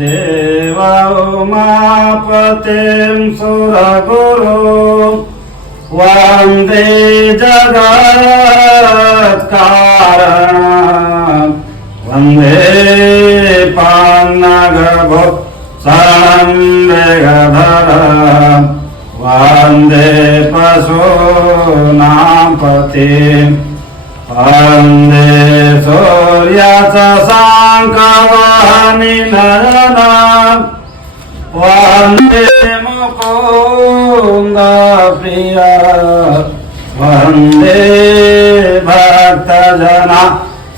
देव उमापतिं सुरगुरुं वन्दे जगत्कारणं वन्दे पान्नगभो शरणं वेगधरं वन्दे पशूनां पतिं वन्दे सूर्यशशाङ्कवाहनिनयनं वन्दे मुकुन्दप्रिया वन्दे भक्तजना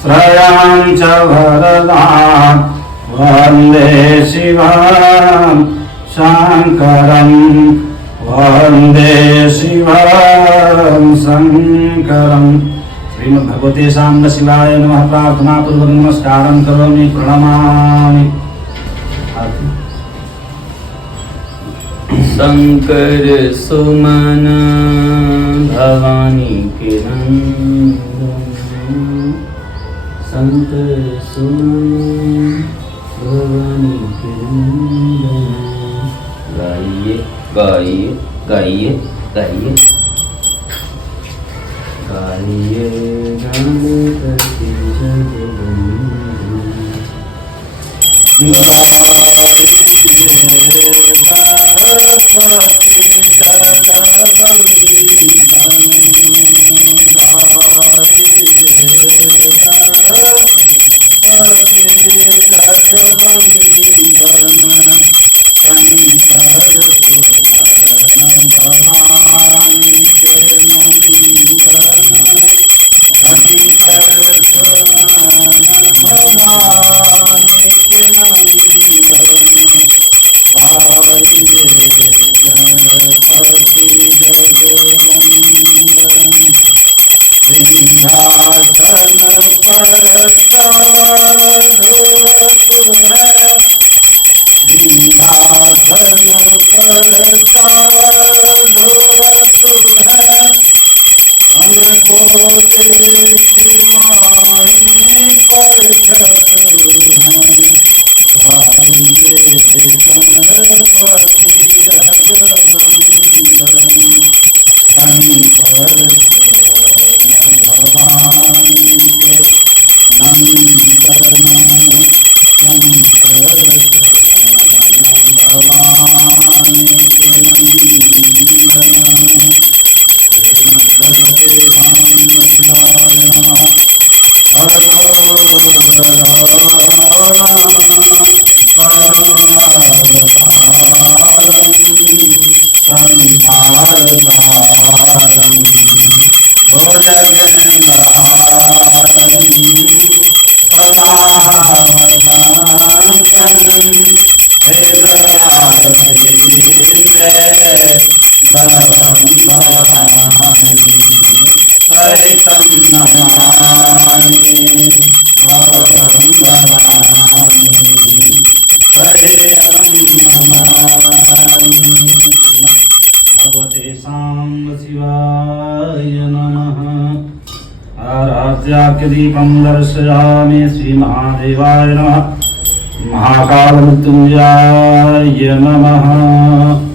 श्रयं च वरदां वन्दे शिवं शङ्करं वन्दे शिवं शङ्करम्। श्रीमद्भगवते साम्ब शिवाय नमः। प्रार्थना पूर्वक नमस्कारं करोमि, प्रणमामि। शंकर सुमन भवानी के नंदन, शंकर सुमन भवानी के नंदन। गाइए गाइए गाइए गाइए गाइए गणपति भगवते साम्ब शिवाय नमः। आराध्याख्यदीपं दर्शयामि। श्रीमहादेवाय नमः। महाकालमृत्युञ्जयाय नमः।